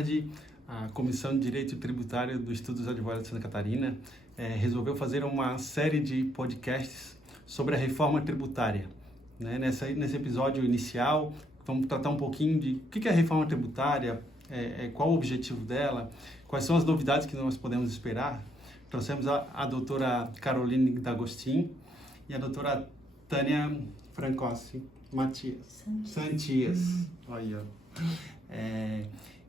tarde. A Comissão de Direito Tributário do Instituto dos Advogados de Santa Catarina resolveu fazer uma série de podcasts sobre a reforma tributária. Né? Nesse episódio inicial, vamos tratar um pouquinho de o que é a reforma tributária, qual o objetivo dela, quais são as novidades que nós podemos esperar. Trouxemos a doutora Caroline D'Agostin e a doutora Tânia Francossi Santias. Olha.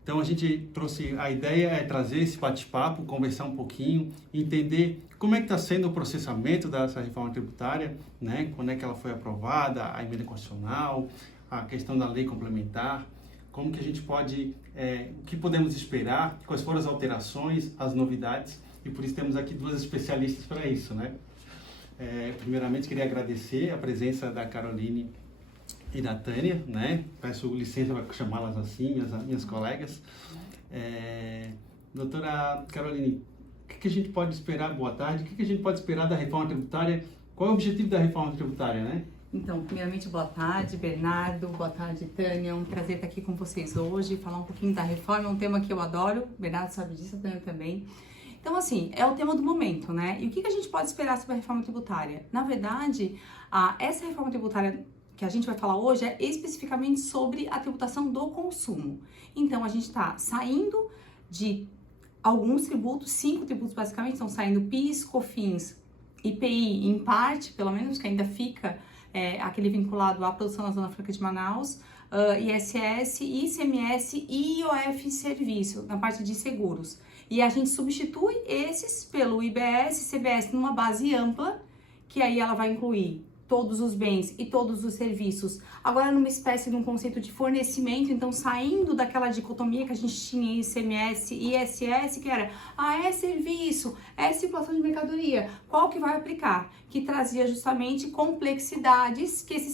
Então a gente trouxe, a ideia é trazer esse bate-papo, conversar um pouquinho, entender como é que está sendo o processamento dessa reforma tributária, né? Quando é que ela foi aprovada, a emenda constitucional, a questão da lei complementar, como que a gente pode, o que podemos esperar, quais foram as alterações, as novidades, e por isso temos aqui duas especialistas para isso, né? Primeiramente, queria agradecer a presença da Caroline e da Tânia, né? Peço licença para chamá-las assim, minhas colegas. Doutora Caroline, o que a gente pode esperar? Boa tarde. O que a gente pode esperar da reforma tributária? Qual é o objetivo da reforma tributária, né? Então, primeiramente, boa tarde, Bernardo. Boa tarde, Tânia. É um prazer estar aqui com vocês hoje, falar um pouquinho da reforma. É um tema que eu adoro. O Bernardo sabe disso, a Tânia também. Então, assim, é o tema do momento, né? E o que a gente pode esperar sobre a reforma tributária? Na verdade, essa reforma tributária que a gente vai falar hoje é especificamente sobre a tributação do consumo. Então, a gente está saindo de alguns tributos, 5 tributos basicamente, estão saindo PIS, COFINS, IPI, em parte, pelo menos, que ainda fica aquele vinculado à produção na Zona Franca de Manaus, ISS, ICMS e IOF Serviço, na parte de seguros. E a gente substitui esses pelo IBS, CBS numa base ampla, que aí ela vai incluir todos os bens e todos os serviços, agora numa espécie de um conceito de fornecimento, então saindo daquela dicotomia que a gente tinha em ICMS e ISS, que era, é serviço, é circulação de mercadoria, qual que vai aplicar? Que trazia justamente complexidades que esse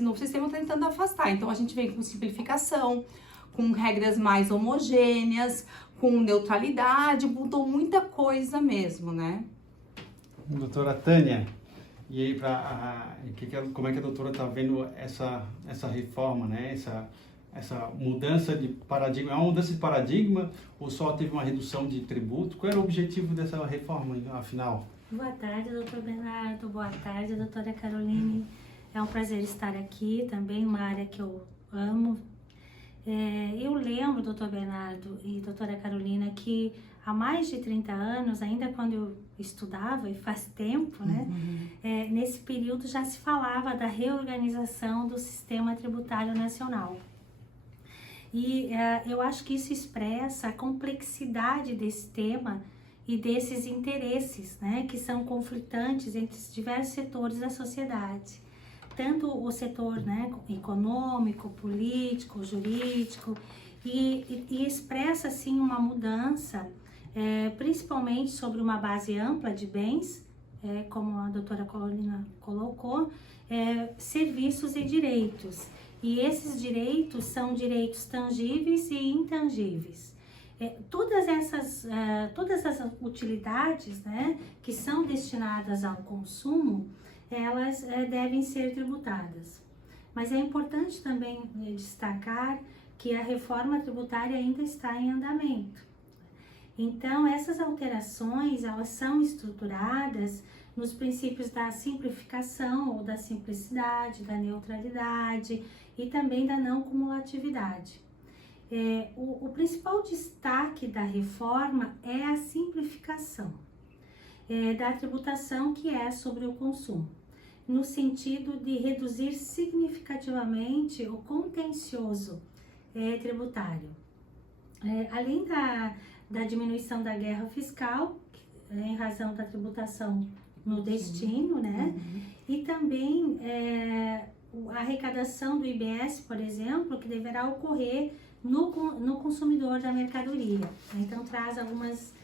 novo sistema está tentando afastar. Então a gente vem com simplificação, com regras mais homogêneas, com neutralidade, mudou muita coisa mesmo, né? Doutora Tânia, e aí, como é que a doutora está vendo essa reforma, né? Essa mudança de paradigma? É uma mudança de paradigma ou só teve uma redução de tributo? Qual era o objetivo dessa reforma, afinal? Boa tarde, doutor Bernardo. Boa tarde, doutora Caroline. É um prazer estar aqui, também uma área que eu amo. Eu lembro, doutor Bernardo e doutora Carolina, que há mais de 30 anos, ainda quando eu estudava, e faz tempo, né? Nesse período já se falava da reorganização do sistema tributário nacional. E eu acho que isso expressa a complexidade desse tema e desses interesses, né? Que são conflitantes entre os diversos setores da sociedade. Tanto o setor, né, econômico, político, jurídico, e expressa assim uma mudança, principalmente sobre uma base ampla de bens, como a doutora Carolina colocou, serviços e direitos. E esses direitos são direitos tangíveis e intangíveis. Todas essas utilidades, né, que são destinadas ao consumo, elas devem ser tributadas. Mas é importante também destacar que a reforma tributária ainda está em andamento. Então, essas alterações, elas são estruturadas nos princípios da simplificação ou da simplicidade, da neutralidade e também da não cumulatividade. O principal destaque da reforma é a simplificação da tributação que é sobre o consumo, no sentido de reduzir significativamente o contencioso tributário. Além da diminuição da guerra fiscal, em razão da tributação no destino, né? E também a arrecadação do IBS, por exemplo, que deverá ocorrer no consumidor da mercadoria. Então, traz algumas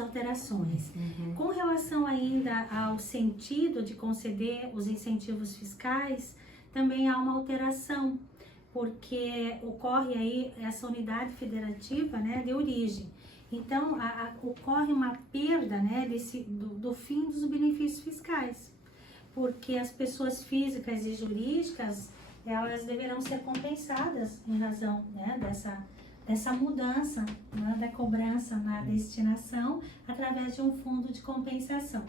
alterações. Com relação ainda ao sentido de conceder os incentivos fiscais, também há uma alteração, porque ocorre aí essa unidade federativa, né, de origem. Então, ocorre uma perda, né, do fim dos benefícios fiscais, porque as pessoas físicas e jurídicas, elas deverão ser compensadas em razão, né, dessa mudança, né, da cobrança na destinação através de um fundo de compensação.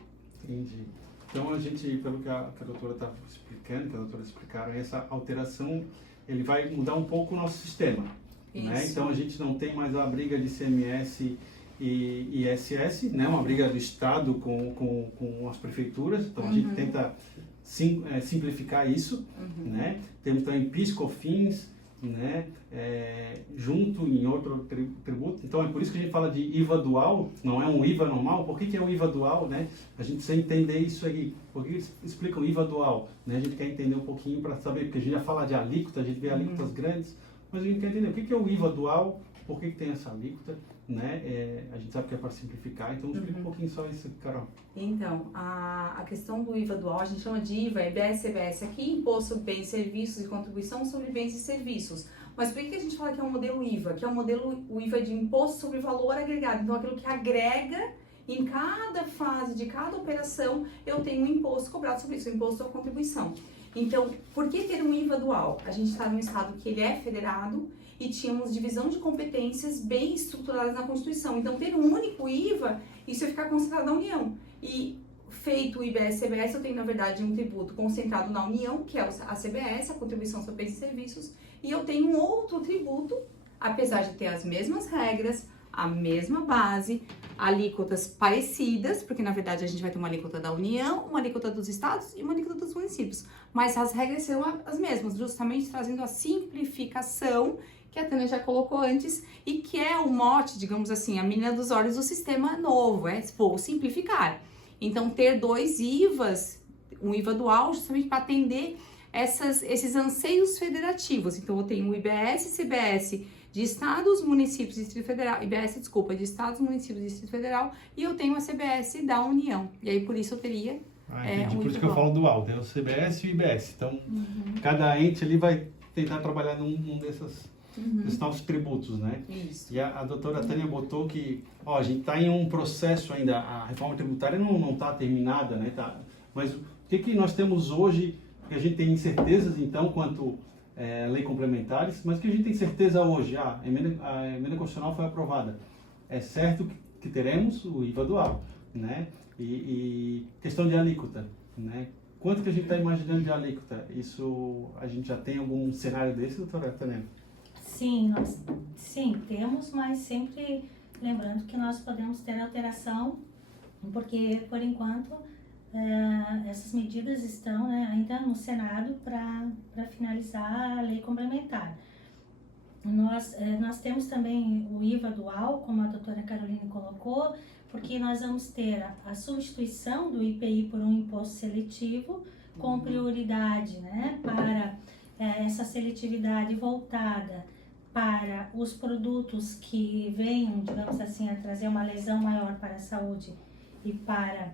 Entendi. Então, a gente, pelo que a doutora está explicando, que a doutora explicaram, essa alteração, ele vai mudar um pouco o nosso sistema, né? Então, a gente não tem mais a briga de ICMS e ISS, né? Uma briga do Estado com as prefeituras. Então, a gente tenta simplificar isso, né? Temos também PIS, COFINS, né? Junto em outro tributo. Então, é por isso que a gente fala de IVA dual, não é um IVA normal. Por que é o IVA dual, né? A gente precisa entender isso aí. Por que explicam IVA dual? Né? A gente quer entender um pouquinho para saber, porque a gente já fala de alíquota, a gente vê alíquotas grandes, mas a gente quer entender o que é o IVA dual, por que tem essa alíquota, né? A gente sabe que é para simplificar, então explica um pouquinho só isso, Carol. Então, a questão do IVA dual, a gente chama de IVA, IBS, CBS aqui, Imposto sobre Bens, Serviços e Contribuição sobre Bens e Serviços. Mas por que a gente fala que é um modelo IVA? Que é um modelo, o IVA de Imposto sobre Valor Agregado. Então, aquilo que agrega em cada fase de cada operação, eu tenho um imposto cobrado sobre isso, o imposto ou contribuição. Então, por que ter um IVA dual? A gente está num estado que ele é federado e tínhamos divisão de competências bem estruturadas na Constituição. Então, ter um único IVA, isso é ficar concentrado na União. E feito o IBS-CBS, eu tenho, na verdade, um tributo concentrado na União, que é a CBS, a Contribuição sobre Bens e Serviços, e eu tenho um outro tributo, apesar de ter as mesmas regras, a mesma base, alíquotas parecidas, porque na verdade a gente vai ter uma alíquota da União, uma alíquota dos estados e uma alíquota dos municípios, mas as regras serão as mesmas, justamente trazendo a simplificação que a Tânia já colocou antes e que é o mote, digamos assim, a menina dos olhos do sistema novo, vou simplificar. Então, ter dois IVAs, um IVA dual, justamente para atender esses anseios federativos. Então, eu tenho o IBS, CBS de estados, municípios e Distrito Federal, de estados, municípios e Distrito Federal, e eu tenho a CBS da União. E aí, por isso, eu teria por isso que eu falo dual, tem o CBS e o IBS. Então, cada ente ali vai tentar trabalhar num desses novos tributos, né? Isso. E a doutora Tânia botou que, a gente está em um processo ainda, a reforma tributária não está terminada, né? Mas o que nós temos hoje, que a gente tem incertezas, então, quanto lei complementares, mas que a gente tem certeza hoje, a emenda constitucional foi aprovada. É certo que teremos o IVA dual, né? E questão de alíquota, né? Quanto que a gente está imaginando de alíquota? Isso, a gente já tem algum cenário desse, doutora Tânia? Sim, temos, mas sempre lembrando que nós podemos ter alteração, porque, por enquanto, essas medidas estão, né, ainda no Senado para finalizar a lei complementar. Nós temos também o IVA dual, como a doutora Caroline colocou, porque nós vamos ter a substituição do IPI por um imposto seletivo, com prioridade, né, para essa seletividade voltada para os produtos que venham, digamos assim, a trazer uma lesão maior para a saúde e para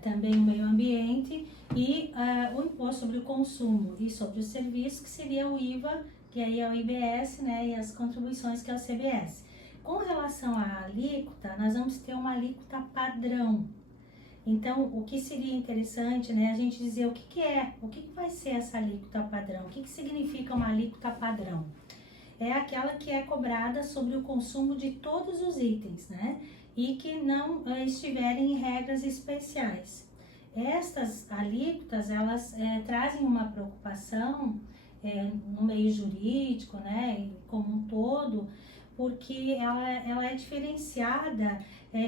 também o meio ambiente, e o imposto sobre o consumo e sobre os serviços, que seria o IVA, que aí é o IBS, né, e as contribuições, que é o CBS. Com relação à alíquota, nós vamos ter uma alíquota padrão. Então, o que seria interessante, né, a gente dizer o que vai ser essa alíquota padrão, o que significa uma alíquota padrão? É aquela que é cobrada sobre o consumo de todos os itens, né, e que não estiverem em regras especiais. Estas alíquotas, elas trazem uma preocupação no meio jurídico, né, como um todo, porque ela é diferenciada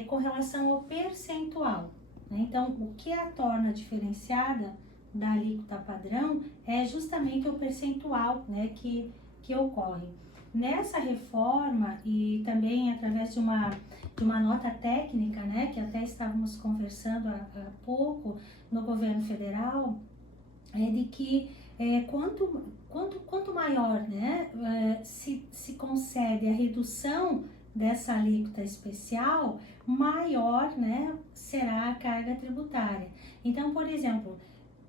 com relação ao percentual. Então, o que a torna diferenciada da alíquota padrão é justamente o percentual, né, que ocorre. Nessa reforma, e também através de uma nota técnica, né, que até estávamos conversando há pouco no governo federal, de que quanto maior, né, se concede a redução dessa alíquota especial, maior, né, será a carga tributária. Então, por exemplo,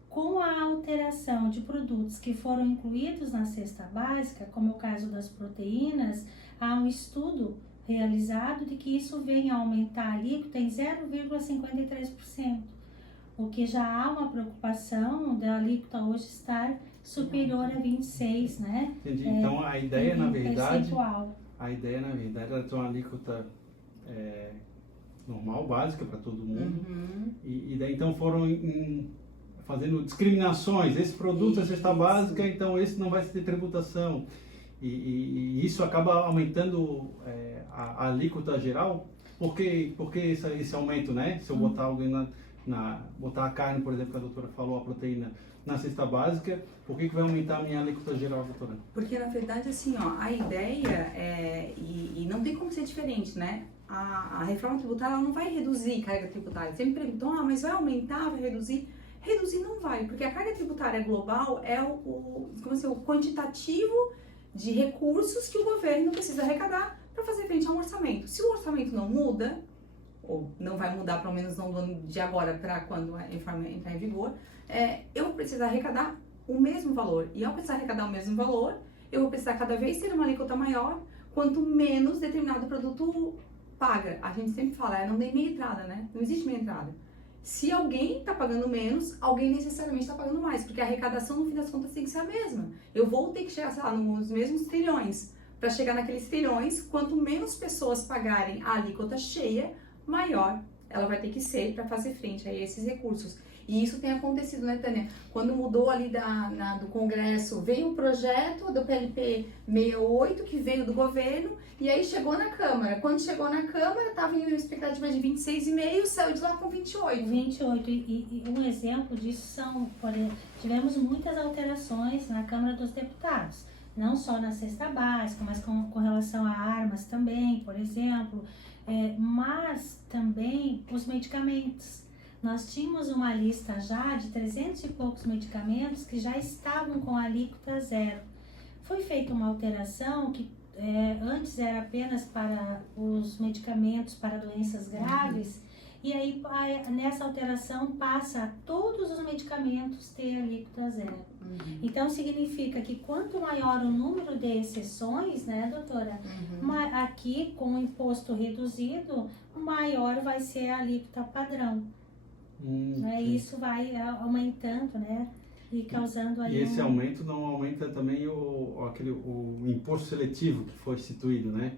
com a alteração de produtos que foram incluídos na cesta básica, como o caso das proteínas, há um estudo realizado de que isso vem a aumentar a alíquota em 0,53%, o que já há uma preocupação da alíquota hoje estar superior a 26, né? Entendi. Então a ideia, na verdade, percentual. era ter uma alíquota normal, básica para todo mundo. E daí então foram fazendo discriminações. Esse produto é cesta básica, então esse não vai ter tributação. E isso acaba aumentando a alíquota geral. Por que esse aumento, né? Se eu botar alguém botar a carne, por exemplo, que a doutora falou, a proteína, na cesta básica, por que vai aumentar a minha alíquota geral, doutora? Porque, na verdade, assim, ó, a ideia e não tem como ser diferente, né? A reforma tributária, ela não vai reduzir carga tributária. Você me perguntou, mas vai aumentar, vai reduzir? Reduzir não vai, porque a carga tributária global é o quantitativo de recursos que o governo precisa arrecadar para fazer frente a um orçamento. Se o orçamento não muda, ou não vai mudar, pelo menos não do ano de agora para quando a reforma entrar em vigor, eu vou precisar arrecadar o mesmo valor. E ao precisar arrecadar o mesmo valor, eu vou precisar cada vez ter uma alíquota maior, quanto menos determinado produto paga. A gente sempre fala, não tem meia entrada, né? Não existe meia entrada. Se alguém está pagando menos, alguém necessariamente está pagando mais, porque a arrecadação, no fim das contas, tem que ser a mesma. Eu vou ter que chegar, sei lá, nos mesmos trilhões. Para chegar naqueles trilhões, quanto menos pessoas pagarem a alíquota cheia, maior ela vai ter que ser para fazer frente a esses recursos. E isso tem acontecido, né, Tânia? Quando mudou ali do Congresso, veio o projeto do PLP 68, que veio do governo, e aí chegou na Câmara. Quando chegou na Câmara, estava em uma expectativa de 26,5, saiu de lá com 28. 28. E um exemplo disso tivemos muitas alterações na Câmara dos Deputados. Não só na cesta básica, mas com relação a armas também, por exemplo. Mas também os medicamentos. Nós tínhamos uma lista já de 300 e poucos medicamentos que já estavam com alíquota zero. Foi feita uma alteração que antes era apenas para os medicamentos para doenças graves, e aí nessa alteração passa a todos os medicamentos ter alíquota zero. Então significa que quanto maior o número de exceções, né, doutora? Aqui com o imposto reduzido, maior vai ser a alíquota padrão. Isso vai aumentando, né? E causando aí. E esse aumento não aumenta também o imposto seletivo que foi instituído, né?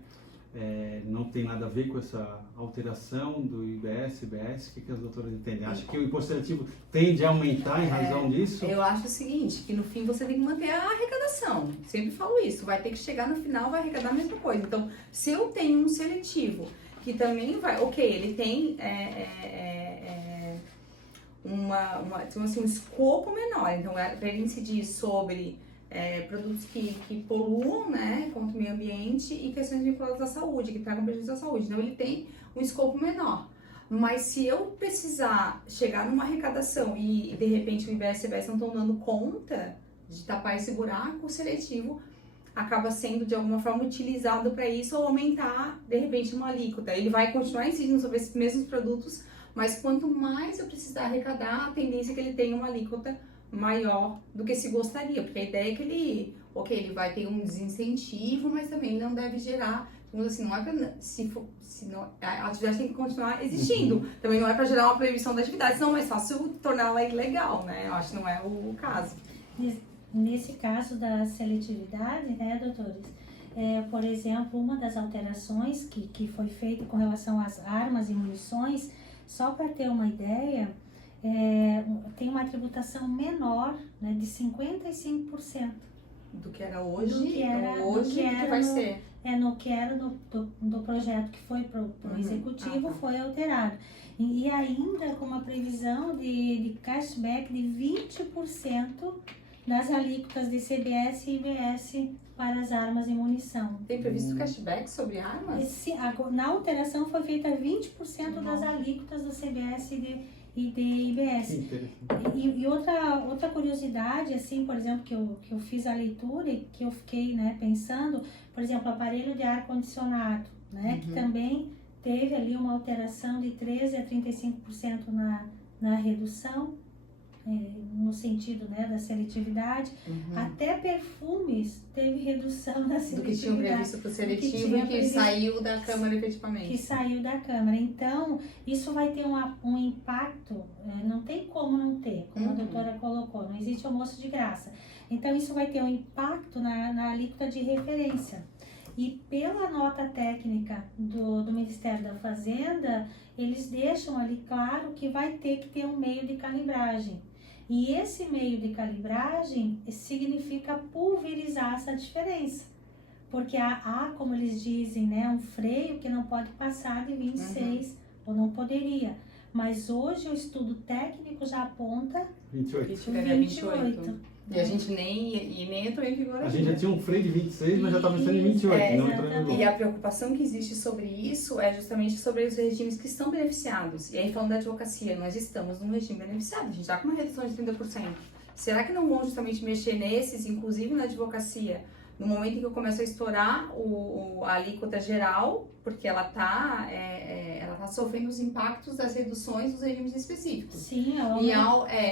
Não tem nada a ver com essa alteração do IBS, IBS. O que as doutoras entendem? Acha que o imposto seletivo tende a aumentar em razão disso? Eu acho o seguinte, que no fim você tem que manter a arrecadação. Sempre falo isso, vai ter que chegar no final, vai arrecadar a mesma coisa. Então, se eu tenho um seletivo que também vai... Ok, ele tem um escopo menor. Então, para ele incidir sobre produtos que poluam, né, contra o meio ambiente e questões vinculadas à saúde, que tragam prejuízo à saúde. Então, ele tem um escopo menor. Mas se eu precisar chegar numa arrecadação e de repente o IBS e o IBS não estão dando conta de tapar esse buraco, o seletivo acaba sendo de alguma forma utilizado para isso ou aumentar de repente uma alíquota. Ele vai continuar incidindo sobre esses mesmos produtos, mas quanto mais eu precisar arrecadar, a tendência é que ele tenha uma alíquota maior do que se gostaria, porque a ideia é que ele vai ter um desincentivo, mas também não deve gerar, assim, não é para a atividade tem que continuar existindo, também não é para gerar uma proibição da atividade, senão é mais fácil torná-la ilegal, né? Eu acho que não é o caso. Nesse caso da seletividade, né, doutores, por exemplo, uma das alterações que foi feita com relação às armas e munições, só para ter uma ideia, tem uma tributação menor, né, de 55%. Do que era hoje, que vai ser. No que era do projeto que foi para o executivo, foi alterado. E ainda com uma previsão de cashback de 20% das alíquotas de CBS e IBS para as armas e munição. Tem previsto cashback sobre armas? Na alteração foi feita 20% das alíquotas do CBS e de IBS. E outra curiosidade, assim, por exemplo, que eu fiz a leitura e que eu fiquei, né, pensando, por exemplo, aparelho de ar-condicionado, né, que também teve ali uma alteração de 13% a 35% na redução. no sentido, né, da seletividade. Até perfumes teve redução na seletividade. Do que tinha previsto para o seletivo e que saiu da Câmara efetivamente. Que saiu da Câmara. Então, isso vai ter um impacto, não tem como não ter, como a doutora colocou, não existe almoço de graça. Então, isso vai ter um impacto na alíquota de referência. E pela nota técnica do Ministério da Fazenda, eles deixam ali claro que vai ter que ter um meio de calibragem. E esse meio de calibragem significa pulverizar essa diferença. Porque há, como eles dizem, né, um freio que não pode passar de 26, ou não poderia. Mas hoje o estudo técnico já aponta 28. E a gente nem entrou em vigor. A gente já tinha um freio de 26, mas já estava pensando em 28, não entrou em vigor. E a preocupação que existe sobre isso é justamente sobre os regimes que estão beneficiados. E aí, falando da advocacia, nós estamos num regime beneficiado, a gente está com uma redução de 30%. Será que não vão justamente mexer nesses, inclusive na advocacia, no momento em que eu começo a estourar a alíquota geral, porque ela tá sofrendo os impactos das reduções dos regimes específicos. Sim,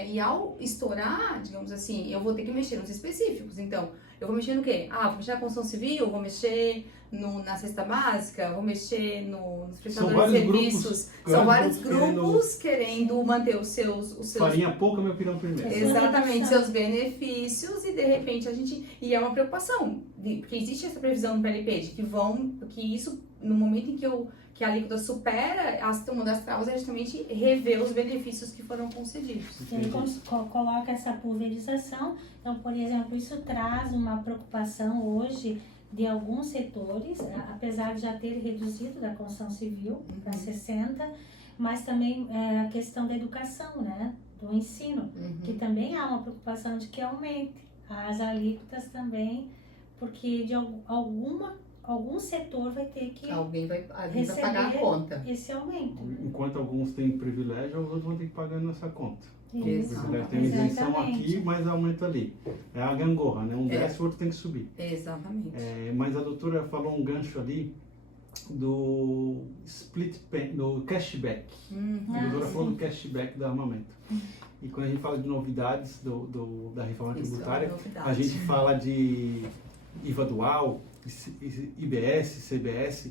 e ao estourar, digamos assim, eu vou ter que mexer nos específicos. Então, eu vou mexer no quê? Vou mexer na construção civil, vou mexer na cesta básica, vou mexer nos prestadores de serviços. São vários grupos querendo manter os seus... Farinha pouca, meu pirão primeiro. Exatamente, seus benefícios e de repente e é uma preocupação, porque existe essa previsão no PLP de que isso, no momento em que a alíquota supera, uma das travas é justamente rever os benefícios que foram concedidos. Ele coloca essa pulverização, então, por exemplo, isso traz uma preocupação hoje de alguns setores, apesar de já ter reduzido da construção civil para 60, mas também a questão da educação, né, do ensino, que também há uma preocupação de que aumente as alíquotas também, porque de algum setor vai ter que alguém vai pagar a conta. Esse aumento. Enquanto alguns têm privilégio, os outros vão ter que pagar nessa conta. Isso. Tem isenção aqui, mas aumenta ali. É a gangorra, né? Um desce, o outro tem que subir. Exatamente. Mas a doutora falou um gancho ali do do cashback. A doutora falou do cashback do armamento. E quando a gente fala de novidades da reforma tributária, a gente fala de IVA dual, IBS, CBS,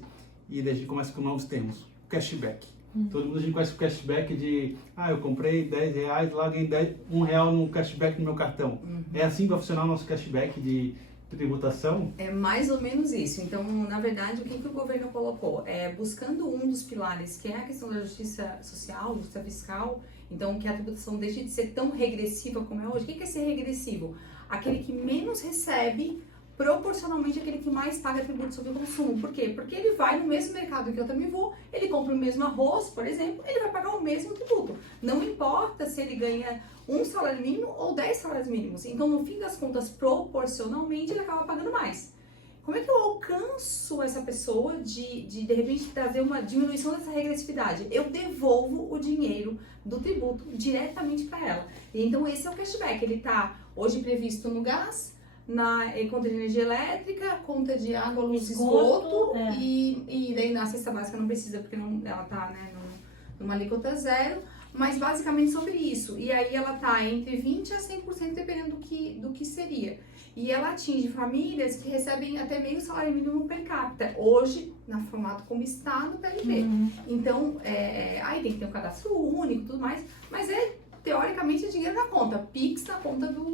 e daí a gente começa com novos termos. Cashback. Todo mundo a gente conhece o cashback de eu comprei R$10, lá ganhei R$1 no cashback no meu cartão. É assim que vai funcionar o nosso cashback de tributação? É mais ou menos isso. Então, na verdade, o que o governo colocou? Buscando um dos pilares, que é a questão da justiça social, justiça fiscal, então que a tributação deixe de ser tão regressiva como é hoje. O que é ser regressivo? Aquele que menos recebe proporcionalmente aquele que mais paga tributo sobre o consumo. Por quê? Porque ele vai no mesmo mercado que eu também vou, ele compra o mesmo arroz, por exemplo, ele vai pagar o mesmo tributo. Não importa se ele ganha um salário mínimo ou 10 salários mínimos. Então, no fim das contas, proporcionalmente, ele acaba pagando mais. Como é que eu alcanço essa pessoa de repente, trazer uma diminuição dessa regressividade? Eu devolvo o dinheiro do tributo diretamente para ela. E, então, esse é o cashback. Ele está hoje previsto no gás, na conta de energia elétrica, conta de água, luz, esgoto e daí na cesta básica não precisa porque ela está numa alíquota zero, mas basicamente sobre isso. E aí ela está entre 20% a 100% dependendo do que seria. E ela atinge famílias que recebem até meio salário mínimo per capita, hoje, na formato como está no PLP. Então, aí tem que ter um cadastro único e tudo mais, mas teoricamente, é dinheiro na conta. PIX na conta do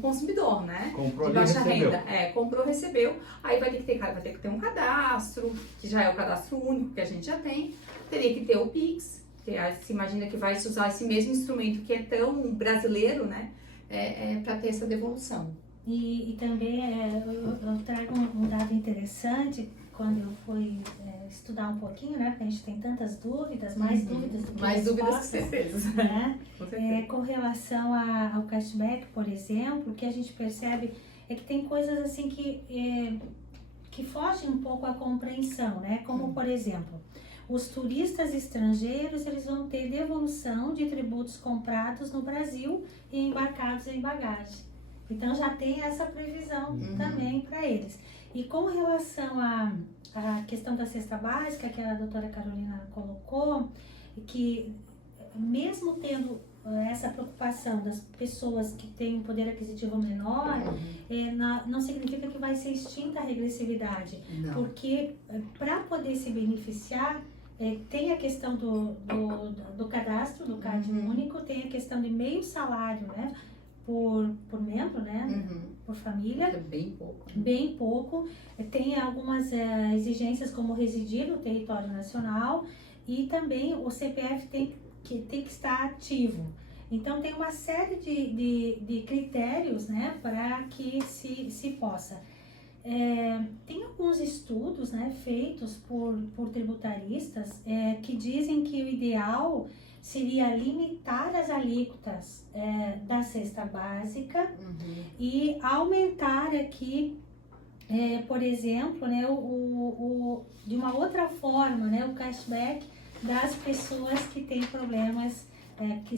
consumidor, né? Comprou, de baixa recebeu. renda. Comprou, recebeu. Aí vai ter que ter um cadastro, que já é o cadastro único que a gente já tem. Teria que ter o PIX, que se imagina que vai se usar esse mesmo instrumento que é tão brasileiro, né? Para ter essa devolução. E também eu trago um dado interessante. Quando eu fui estudar um pouquinho, né, porque a gente tem tantas dúvidas, mais dúvidas do que mais dúvidas, com certeza. Né? Com relação ao cashback, por exemplo, o que a gente percebe é que tem coisas assim que fogem um pouco à compreensão, né? Como, por exemplo, os turistas estrangeiros, eles vão ter devolução de tributos comprados no Brasil e embarcados em bagagem. Então, já tem essa previsão também para eles. E com relação à questão da cesta básica, que a doutora Carolina colocou, que mesmo tendo essa preocupação das pessoas que têm um poder aquisitivo menor, não significa que vai ser extinta a regressividade. Não. Porque para poder se beneficiar, tem a questão do cadastro, do CAD único, tem a questão de meio salário, né? Por membro, né? Por família. É bem pouco. Bem pouco. Tem algumas exigências como residir no território nacional e também o CPF tem que estar ativo. Então tem uma série de critérios, né, para que se possa. Tem alguns estudos, né, feitos por tributaristas que dizem que o ideal seria limitar as alíquotas da cesta básica e aumentar aqui, por exemplo, né, de uma outra forma, né, o cashback das pessoas que têm problemas que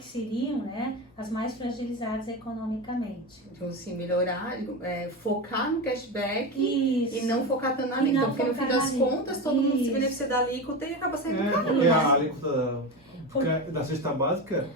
seriam, né, as mais fragilizadas economicamente. Então, assim, melhorar, focar no cashback Isso. e não focar tanto na alíquota, porque no fim das contas todo mundo se beneficia da alíquota e acaba saindo caro. Porque a alíquota da cesta básica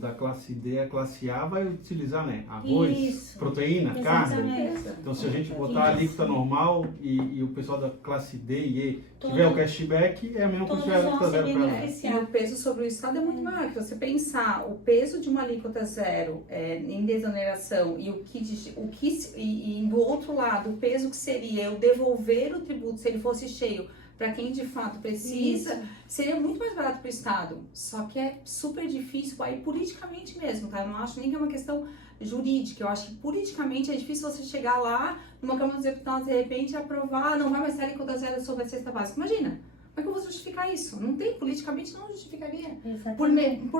da classe D, a classe A vai utilizar, né, arroz, Isso. proteína, carne. Exatamente. Então, se a gente botar a alíquota normal e o pessoal da classe D e E tiver o cashback, é a mesma coisa que a alíquota zero para lá. E o peso sobre o Estado é muito maior. Se você pensar o peso de uma alíquota zero em desoneração e do outro lado, o peso que seria eu devolver o tributo se ele fosse cheio para quem de fato precisa, seria muito mais barato para o Estado. Só que é super difícil, aí politicamente mesmo, tá? Eu não acho nem que é uma questão jurídica, eu acho que politicamente é difícil você chegar lá numa Câmara dos Deputados de repente aprovar, não vai mais ter alíquota zero sobre a cesta básica. Imagina, como é que eu vou justificar isso? Não tem, politicamente não justificaria. Por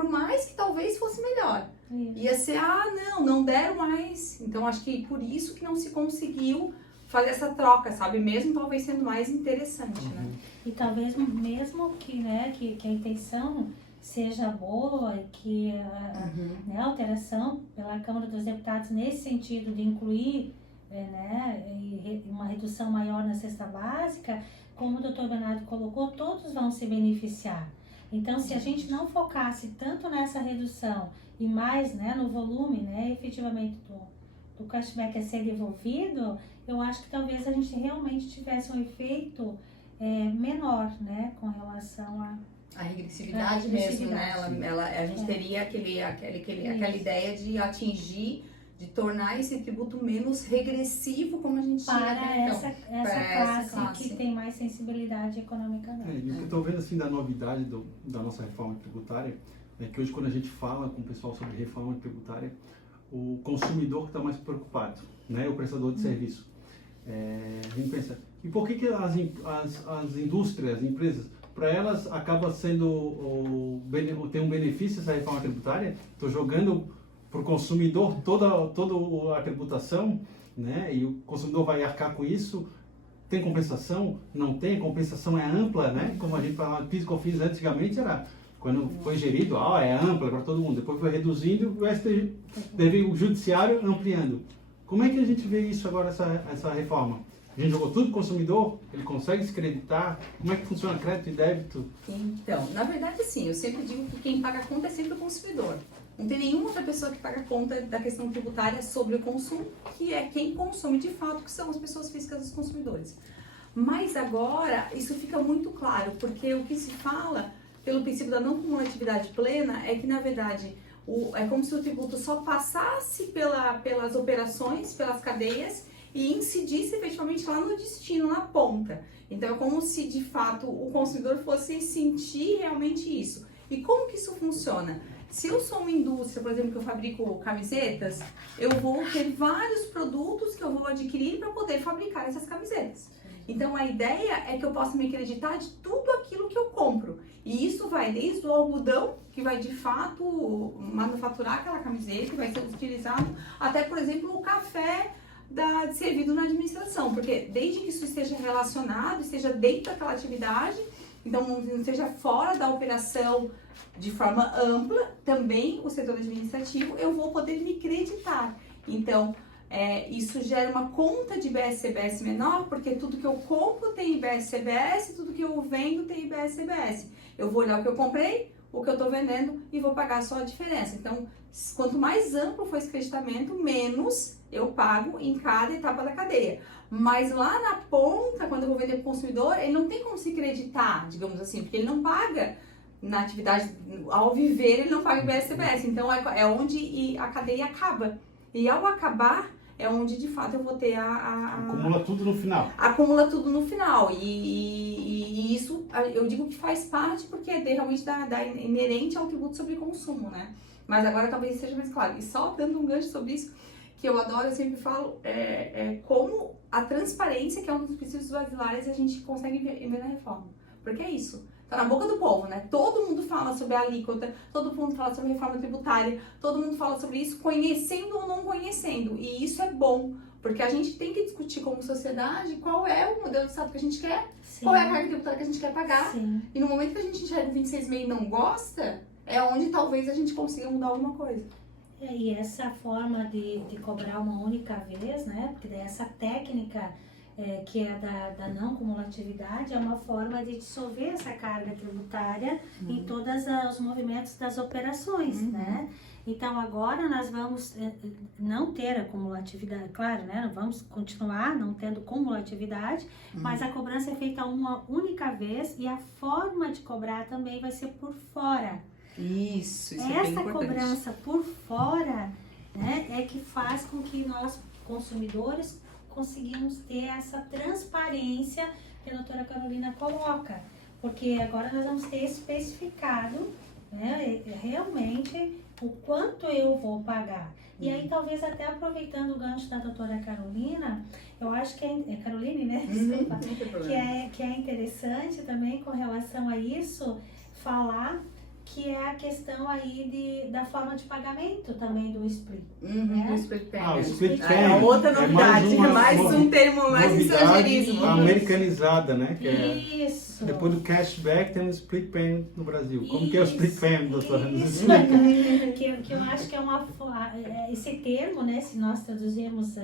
mais que talvez fosse melhor. Ia ser, não deram mais. Então acho que por isso que não se conseguiu fazer essa troca, sabe? Mesmo talvez sendo mais interessante, né? E talvez mesmo que a intenção seja boa e que a alteração pela Câmara dos Deputados nesse sentido de incluir uma redução maior na cesta básica, como o Dr. Bernardo colocou, todos vão se beneficiar. Então, se a gente não focasse tanto nessa redução e mais, né, no volume, né, efetivamente do cashback a ser devolvido, eu acho que talvez a gente realmente tivesse um efeito menor, né, com relação a regressividade mesmo, né? A gente teria aquela ideia de atingir, de tornar esse tributo menos regressivo, como a gente tinha até então. Essa classe que tem mais sensibilidade economicamente. E o que eu estou vendo assim da novidade da nossa reforma tributária é que hoje, quando a gente fala com o pessoal sobre reforma tributária, o consumidor que está mais preocupado, né? O prestador de serviço. A gente pensa, e por que as indústrias, as empresas, para elas acaba sendo tem um benefício essa reforma tributária? Estou jogando para o consumidor toda a tributação, né? E o consumidor vai arcar com isso. Tem compensação? Não tem? A compensação é ampla, né? Como a gente falava, PIS/COFINS antigamente era, quando foi gerido, é ampla para todo mundo. Depois foi reduzindo, o judiciário ampliando. Como é que a gente vê isso agora, essa reforma? A gente jogou tudo pro consumidor, ele consegue se creditar, como é que funciona crédito e débito? Então, na verdade, sim, eu sempre digo que quem paga a conta é sempre o consumidor. Não tem nenhuma outra pessoa que paga conta da questão tributária sobre o consumo, que é quem consome de fato, que são as pessoas físicas dos consumidores. Mas agora, isso fica muito claro, porque o que se fala, pelo princípio da não cumulatividade plena, é que, na verdade, é como se o tributo só passasse pelas operações, pelas cadeias, e incidisse efetivamente lá no destino, na ponta. Então, é como se, de fato, o consumidor fosse sentir realmente isso. E como que isso funciona? Se eu sou uma indústria, por exemplo, que eu fabrico camisetas, eu vou ter vários produtos que eu vou adquirir para poder fabricar essas camisetas. Então, a ideia é que eu possa me acreditar de tudo aquilo que eu compro. E isso vai desde o algodão, que vai de fato manufaturar aquela camiseta, que vai ser utilizado, até, por exemplo, o café servido na administração. Porque desde que isso esteja relacionado, esteja dentro daquela atividade, então não esteja fora da operação de forma ampla, também o setor administrativo, eu vou poder me creditar. Então, isso gera uma conta de IBS-CBS menor, porque tudo que eu compro tem IBS-CBS, tudo que eu vendo tem IBS-CBS. Eu vou olhar o que eu comprei, o que eu estou vendendo e vou pagar só a diferença. Então, quanto mais amplo for esse creditamento, menos eu pago em cada etapa da cadeia. Mas lá na ponta, quando eu vou vender para o consumidor, ele não tem como se creditar, digamos assim, porque ele não paga na atividade, ao viver, ele não paga IBS-CBS. Então, é onde a cadeia acaba. E ao acabar, é onde de fato eu vou ter Acumula tudo no final. Acumula tudo no final. E isso eu digo que faz parte porque é realmente inerente ao tributo sobre consumo, né? Mas agora talvez seja mais claro. E só dando um gancho sobre isso, que eu adoro, eu sempre falo, como a transparência, que é um dos princípios basilares, a gente consegue ver na reforma. Porque é isso. Tá na boca do povo, né? Todo mundo fala sobre a alíquota, todo mundo fala sobre a reforma tributária, todo mundo fala sobre isso, conhecendo ou não conhecendo. E isso é bom, porque a gente tem que discutir como sociedade qual é o modelo de Estado que a gente quer, Sim. qual é a carga tributária que a gente quer pagar. Sim. E no momento que a gente enxerga o 26,5 e não gosta, é onde talvez a gente consiga mudar alguma coisa. E essa forma de cobrar uma única vez, né? Porque daí essa técnica que é da não cumulatividade, é uma forma de dissolver essa carga tributária em todos os movimentos das operações, né? Então, agora nós vamos não ter a cumulatividade, claro, né? Nós vamos continuar não tendo cumulatividade, mas a cobrança é feita uma única vez e a forma de cobrar também vai ser por fora. Isso é bem Essa importante. cobrança por fora, né, é que faz com que nós, consumidores, conseguimos ter essa transparência que a doutora Carolina coloca. Porque agora nós vamos ter especificado, né, realmente o quanto eu vou pagar. E aí, talvez até aproveitando o gancho da doutora Carolina, eu acho que é Caroline, né? Desculpa. Não tem problema. Que é interessante também com relação a isso, falar que é a questão aí da forma de pagamento também do split. Né? O split payment. O split É payment. outra novidade, mais um termo mais estrangeirismo. Americanizada, né? Que é, Isso. depois do cashback tem o split payment no Brasil. Como que é o split Isso, payment, doutora? isso. que eu acho que é esse termo, né? Se nós traduzirmos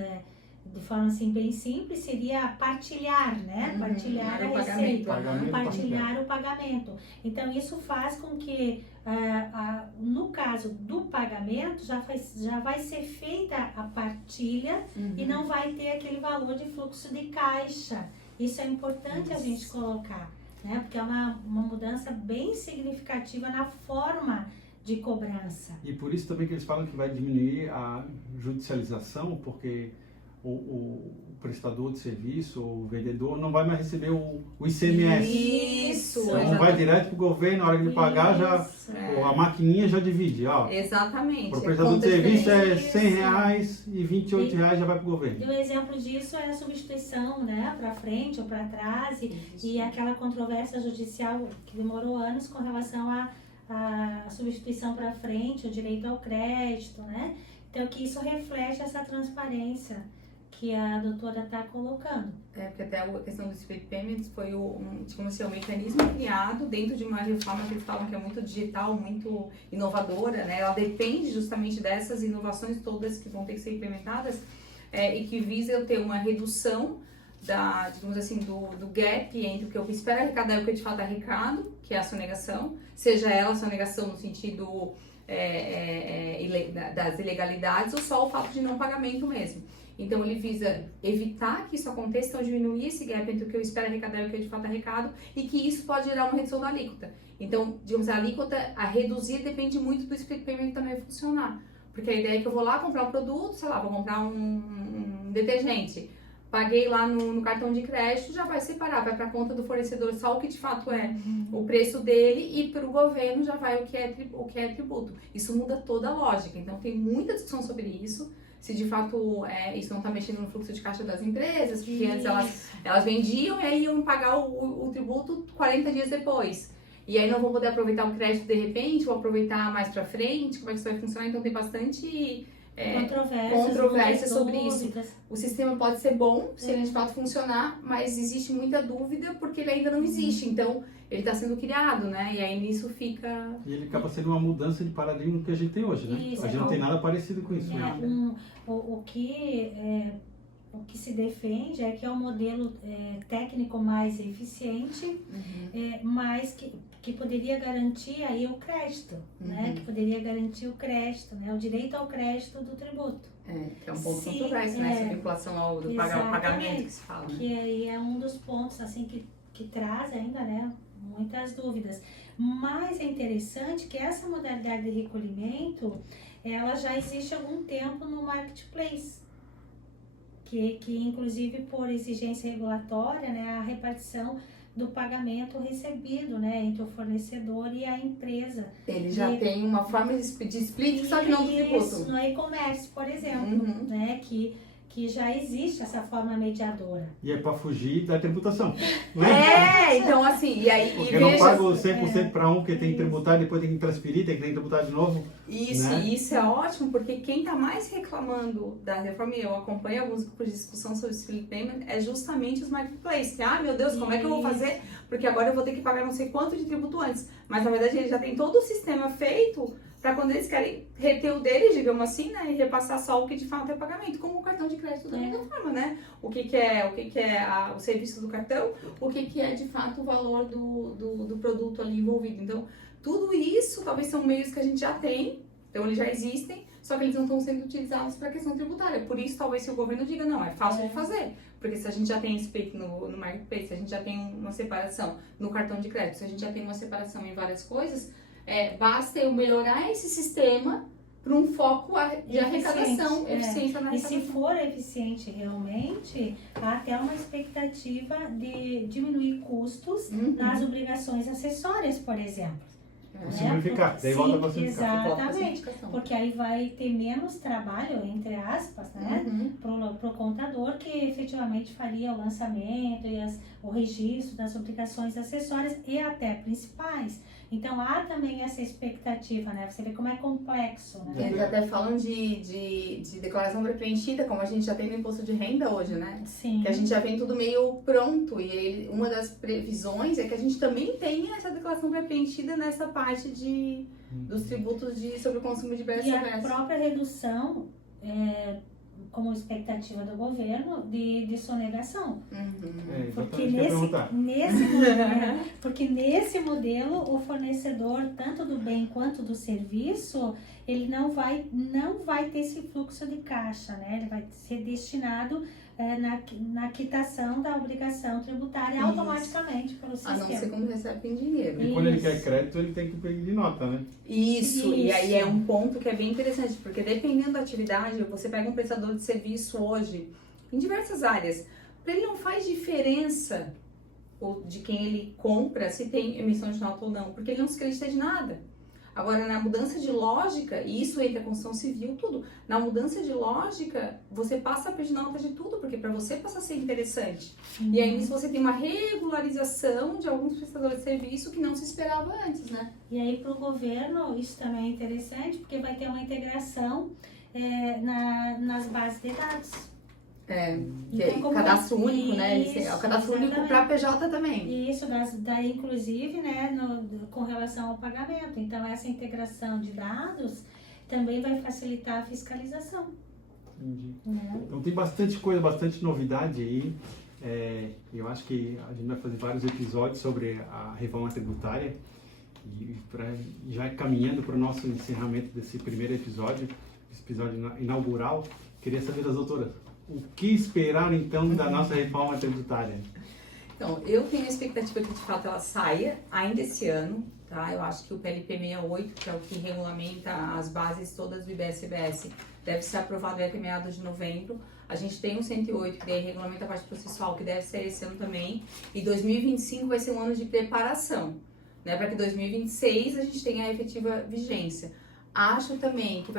de forma assim bem simples, seria partilhar, né? Partilhar a receita, partilhar o pagamento. Então, isso faz com que, no caso do pagamento, já vai ser feita a partilha e não vai ter aquele valor de fluxo de caixa. Isso é importante a gente colocar, né? Porque é uma mudança bem significativa na forma de cobrança. E por isso também que eles falam que vai diminuir a judicialização, porque o prestador de serviço, o vendedor, não vai mais receber o ICMS. Isso! Então vai direto para o governo, na hora de pagar, a maquininha já divide. Ó, Exatamente. para o prestador de serviço é R$100 e R$28 já vai para o governo. E o exemplo disso é a substituição, né, para frente ou para trás, e aquela controvérsia judicial que demorou anos com relação à substituição para frente, o direito ao crédito, né? Então, que isso reflete essa transparência que a doutora está colocando. Porque até a questão do split payments foi um mecanismo criado dentro de uma reforma que eles falam que é muito digital, muito inovadora, né? Ela depende justamente dessas inovações todas que vão ter que ser implementadas e que visa eu ter uma redução digamos assim, do gap entre o que eu espero arrecadar e o que eu de fato arrecado, que é a sonegação, seja ela a sonegação no sentido das ilegalidades ou só o fato de não pagamento mesmo. Então, ele visa evitar que isso aconteça, então diminuir esse gap entre o que eu espero arrecadar e o que eu de fato arrecado, e que isso pode gerar uma redução da alíquota. Então, digamos, a alíquota a reduzir depende muito do split payment também funcionar. Porque a ideia é que eu vou lá comprar um produto, sei lá, vou comprar um detergente, paguei lá no cartão de crédito, já vai separar, vai para a conta do fornecedor só o que de fato é o preço dele, e para o governo já vai o que é tributo. Isso muda toda a lógica, então tem muita discussão sobre isso. Se de fato isso não está mexendo no fluxo de caixa das empresas, porque antes elas vendiam e aí iam pagar o tributo 40 dias depois. E aí não vão poder aproveitar o crédito de repente, ou aproveitar mais para frente, como é que isso vai funcionar? Então tem bastante controvérsia sobre isso. O sistema pode ser bom se ele de fato funcionar, mas existe muita dúvida porque ele ainda não existe. Então ele está sendo criado, né? E aí nisso fica... E ele acaba sendo uma mudança de paradigma que a gente tem hoje, né? Isso, a gente não tem nada parecido com isso. O que se defende é que é um modelo técnico mais eficiente, mas que que poderia garantir aí o crédito, né? Que poderia garantir o crédito, né? O direito ao crédito do tributo. Que é um ponto Sim, controverso, né? Essa vinculação ao do pagamento que se fala. Né? Que aí é um dos pontos, assim, que traz ainda, né? Muitas dúvidas. Mas é interessante que essa modalidade de recolhimento, ela já existe há algum tempo no Marketplace. Que inclusive por exigência regulatória, né, a repartição do pagamento recebido, né, entre o fornecedor e a empresa. Ele já tem uma forma de split, só que não do tributo. No e-commerce, por exemplo, né, que já existe essa forma mediadora. E é para fugir da tributação, né? Então assim, e aí... Porque eu não pago 100% para um que tem que tributar, depois tem que transferir, tem que tributar de novo. Isso é ótimo, porque quem está mais reclamando da reforma, e eu acompanho alguns grupos de discussão sobre split payment, é justamente os marketplaces. Meu Deus, como é que eu vou fazer? Porque agora eu vou ter que pagar não sei quanto de tributo antes. Mas na verdade ele já tem todo o sistema feito para quando eles querem reter o deles, digamos assim, né, e repassar só o que de fato é pagamento, como o cartão de crédito da mesma forma, né? O que é o serviço do cartão, o que é de fato o valor do produto ali envolvido. Então, tudo isso talvez são meios que a gente já tem, então eles já existem, só que eles não estão sendo utilizados para a questão tributária. Por isso, talvez se o governo diga, não, é fácil de fazer. Porque se a gente já tem split no Marketplace, se a gente já tem uma separação no cartão de crédito, se a gente já tem uma separação em várias coisas, basta eu melhorar esse sistema para um foco de arrecadação, eficiência na arrecadação. E se for eficiente realmente, há até uma expectativa de diminuir custos nas obrigações acessórias, por exemplo. Simplificar, daí volta para simplificar. Exatamente, porque aí vai ter menos trabalho, entre aspas, né, pro contador, que efetivamente faria o lançamento e o registro das obrigações acessórias e até principais. Então há também essa expectativa, né? Você vê como é complexo, né? Eles até falam de declaração pré-preenchida, como a gente já tem no imposto de renda hoje, né? Sim. Que a gente já tem tudo meio pronto. E uma das previsões é que a gente também tenha essa declaração pré-preenchida nessa parte dos tributos sobre o consumo de BSBS. E a própria redução, como expectativa do governo, de sonegação. Porque nesse modelo, o fornecedor, tanto do bem quanto do serviço, ele não vai ter esse fluxo de caixa, né? Ele vai ser destinado na quitação da obrigação tributária automaticamente pelo sistema. A não ser quando recebe em dinheiro. E quando ele quer crédito, ele tem que pedir de nota, né? Isso, e aí é um ponto que é bem interessante, porque dependendo da atividade, você pega um prestador de serviço hoje, em diversas áreas, para ele não faz diferença de quem ele compra, se tem emissão de nota ou não, porque ele não se acredita de nada. Agora, na mudança de lógica, e isso entra a construção civil, tudo, na mudança de lógica, você passa a pedir nota de tudo, porque para você passa a ser interessante. E aí, nisso, você tem uma regularização de alguns prestadores de serviço que não se esperava antes, né? E aí, para o governo, isso também é interessante, porque vai ter uma integração nas bases de dados. Então, cadastro único, né? O cadastro único para PJ também. Isso, daí inclusive, né, com relação ao pagamento. Então, essa integração de dados também vai facilitar a fiscalização. Entendi. Então, tem bastante coisa, bastante novidade aí. Eu acho que a gente vai fazer vários episódios sobre a reforma tributária. E já caminhando para o nosso encerramento desse primeiro episódio, esse episódio inaugural, queria saber das doutoras. O que esperar, então, da nossa reforma tributária? Então, eu tenho a expectativa que, de fato, ela saia ainda esse ano, tá? Eu acho que o PLP 68, que é o que regulamenta as bases todas do IBS-CBS, deve ser aprovado até meados de novembro. A gente tem um 108, que daí regulamenta a parte processual, que deve ser esse ano também. E 2025 vai ser um ano de preparação, né? Para que 2026 a gente tenha a efetiva vigência. Acho também que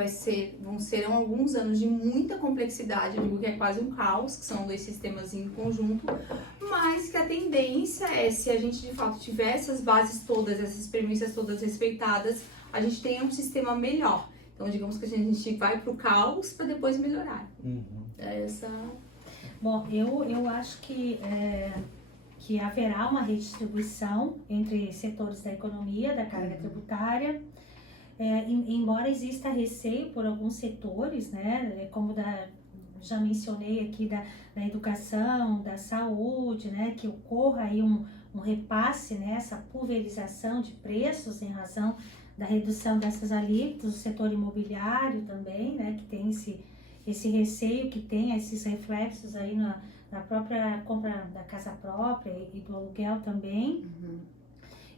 serão alguns anos de muita complexidade, eu digo que é quase um caos, que são dois sistemas em conjunto, mas que a tendência é, se a gente de fato tiver essas bases todas, essas premissas todas respeitadas, a gente tenha um sistema melhor. Então, digamos que a gente vai para o caos para depois melhorar. Bom, eu acho que haverá uma redistribuição entre setores da economia, da carga tributária. Embora exista receio por alguns setores, né, como já mencionei aqui da educação, da saúde, né, que ocorra aí um repasse, né, essa pulverização de preços em razão da redução dessas alíquotas, o setor imobiliário também, né, que tem esse receio, que tem esses reflexos aí na própria compra da casa própria e do aluguel também. Uhum.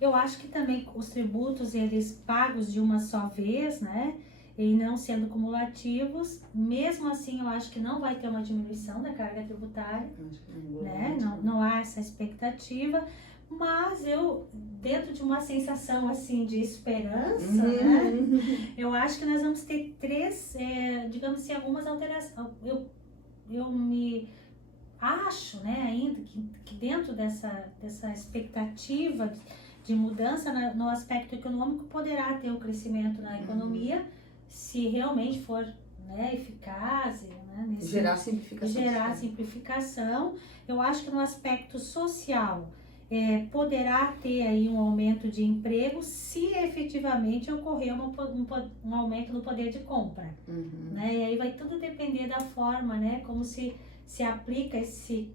Eu acho que também os tributos, eles pagos de uma só vez, né, e não sendo cumulativos, mesmo assim eu acho que não vai ter uma diminuição da carga tributária, né, não há essa expectativa, mas eu, dentro de uma sensação assim de esperança, né, eu acho que nós vamos ter três, digamos assim, algumas alterações. Eu me acho, né, ainda que dentro dessa expectativa de mudança no aspecto econômico poderá ter um crescimento na economia, se realmente for, né, eficaz, né, gerar simplificação. Eu acho que no aspecto social poderá ter aí um aumento de emprego se efetivamente ocorrer um aumento no poder de compra, né? E aí vai tudo depender da forma, né, como se aplica esse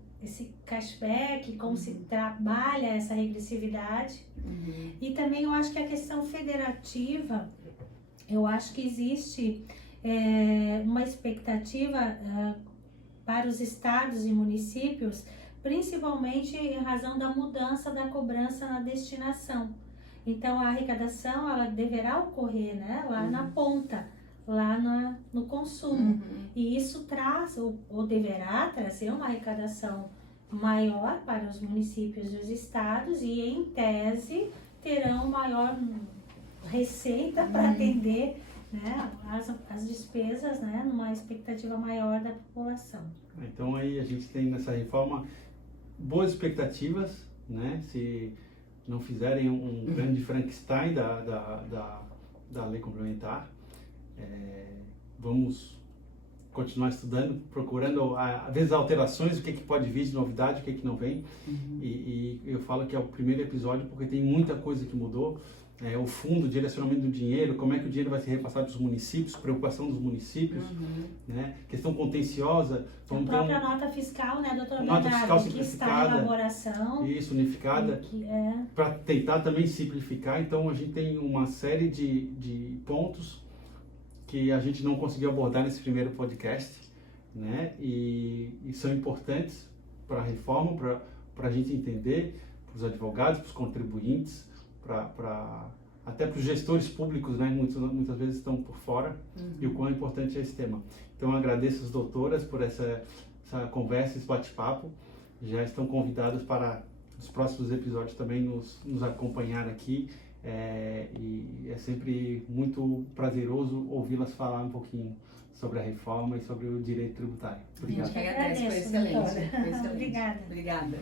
cashback, como se trabalha essa regressividade. E também eu acho que a questão federativa, eu acho que existe uma expectativa para os estados e municípios, principalmente em razão da mudança da cobrança na destinação. Então, a arrecadação, ela deverá ocorrer, né, lá na ponta, lá no consumo. E isso traz, ou deverá trazer uma arrecadação maior para os municípios e os estados e, em tese, terão maior receita para atender, né, as despesas, né, numa expectativa maior da população. Então aí a gente tem nessa reforma boas expectativas, né? Se não fizerem um grande Frankenstein da lei complementar, vamos continuar estudando, procurando às vezes alterações, o que pode vir de novidade, o que não vem. E eu falo que é o primeiro episódio porque tem muita coisa que mudou. O fundo, o direcionamento do dinheiro, como é que o dinheiro vai ser repassado para os municípios, preocupação dos municípios, né? Questão contenciosa. A própria nota fiscal, né, doutora Nota fiscal Bernardo, que está em elaboração. Isso, unificada, para tentar também simplificar. Então, a gente tem uma série de pontos que a gente não conseguiu abordar nesse primeiro podcast, né? E são importantes para a reforma, para a gente entender, para os advogados, para os contribuintes, até para os gestores públicos, né? Muitas vezes estão por fora, e o quão importante é esse tema. Então, eu agradeço as doutoras por essa conversa, esse bate-papo. Já estão convidadas para os próximos episódios também nos acompanhar aqui. E é sempre muito prazeroso ouvi-las falar um pouquinho sobre a reforma e sobre o direito tributário. Obrigado. A gente agradece, foi excelente. Foi excelente. Obrigada. Obrigada.